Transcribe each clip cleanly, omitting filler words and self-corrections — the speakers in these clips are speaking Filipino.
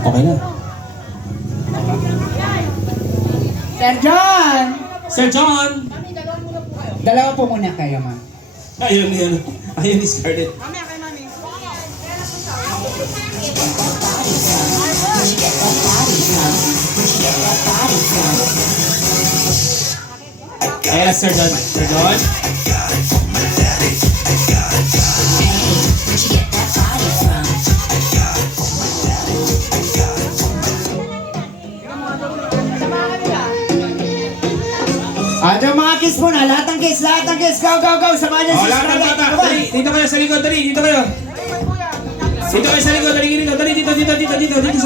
Okay na. Sir John! Sir John! Dalawa po muna kayo, ma'am. Ayun ni Scarlett. Ayan na, Sir John. Sir John? Ano mga kiss muna, lahat ng kiss, go, go, go, samahan niyo Oh, si lahat ng Scarlett. bata. Come on. Dali, dito kayo sa likod. Dali, dito kayo. Dito kayo sa likod. Dali, dito. Dali, dito sa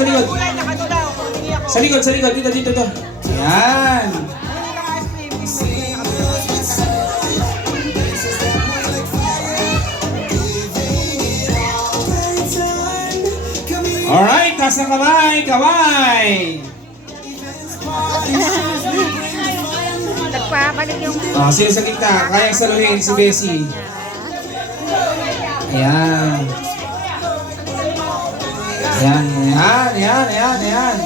likod. Sa likod. Dito. Yan. Alright, taas ng kamay. Nagpapalik yung... Oh, sino sa gitna? Kayang saluhin si Bessie. Ayan. Ayan.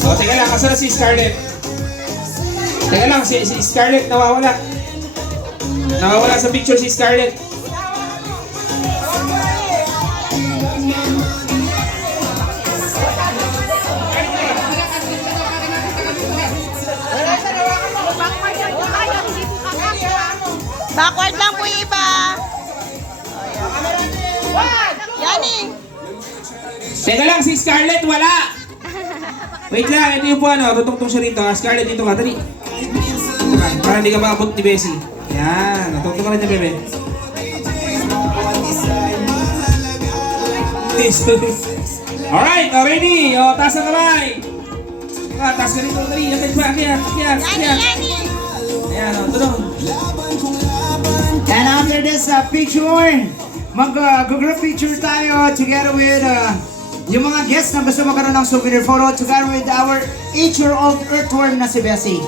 Oh, teka lang, kasana si Scarlett? Teka lang, si Scarlett nawawala. Nawawala sa picture si Scarlett. Backward lang po yung iba. Yaning. Teka lang, si Scarlett wala! Wait lang, ito yung po ano, tutungtong siya rito. Scarlett, dito ka, dali. Para hindi ka maabot ni Bessie. Yan, tutungtong ka rin niya, bebe. Alright, ready? O, taas ang kamay. Taas ka rito, dali. Akyat. Yaning. Ayan, o, tulong. And after this picture, mag-group picture tayo together with yung mga guests na gusto magkaroon ng souvenir photo together with our 8-year-old earthworm na si Bessie.